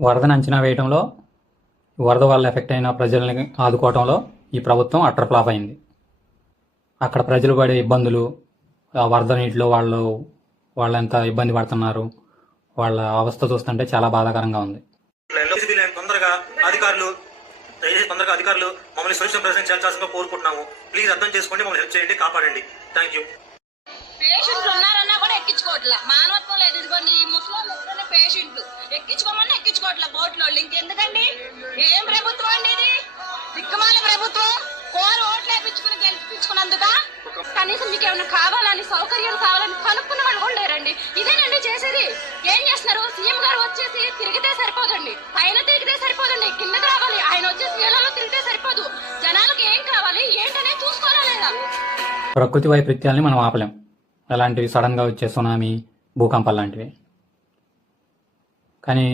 వరదను అంచనా వేయడంలో, వరద వల్ల ఎఫెక్ట్ అయిన ప్రజల్ని ఆదుకోవడంలో ఈ ప్రభుత్వం అట్టర్ ఫ్లాప్ అయింది. అక్కడ ప్రజలు పడే ఇబ్బందులు, ఆ వరద నీటిలో వాళ్ళు ఎంత ఇబ్బంది పడుతున్నారు, వాళ్ళ అవస్థ చూస్తుంటే చాలా బాధాకరంగా ఉంది. అధికారులు మమ్మల్ని సురక్షిత ప్రదర్శన చేయాల్సిందిగా కోరుకుంటున్నాము. ప్లీజ్ అర్థం చేసుకోండి, మమ్మల్ని హెల్ప్ చేయండి, కాపాడండి. Thank you. పేషెంట్లు ఉన్నారన్నా కూడా ఎక్కించుకోవట్లా, మానవత్వం లేదు. ఇదిగోండి ముసలి పేషెంట్లు ఎక్కించుకోమన్నా ఎక్కించుకోవట్లా బోట్లో. ఇంకెందుకండి? ఏం ప్రభుత్వం అండి ఇది? దిక్కుమాల ప్రభుత్వం. కోరు ఓట్లు వేయించుకుని గెలిపించుకున్నందుక కనీసం మీకు ఏమైనా కావాలని, సౌకర్యాలు కావాలని కనుక్కున్న వాళ్ళు కూడా లేరండి. ఇదేనండి చేసేది. ఏం చేస్తున్నారు? సీఎం గారు వచ్చేసి తిరిగితే సరిపోదండి, పైన తిరిగితే సరిపోదండి, కిందకి రావాలి. ఆయన వచ్చేసి వేలలో తిరిగితే సరిపోదు. జనాలకు ఏం కావాలి ఏంటనే చూసుకోవాలా లేదా? ప్రకృతి వైపరీత్యాలని మనం ఆపలేం. అలాంటివి సడన్గా వచ్చే సునామీ, భూకంపాలు లాంటివి. కానీ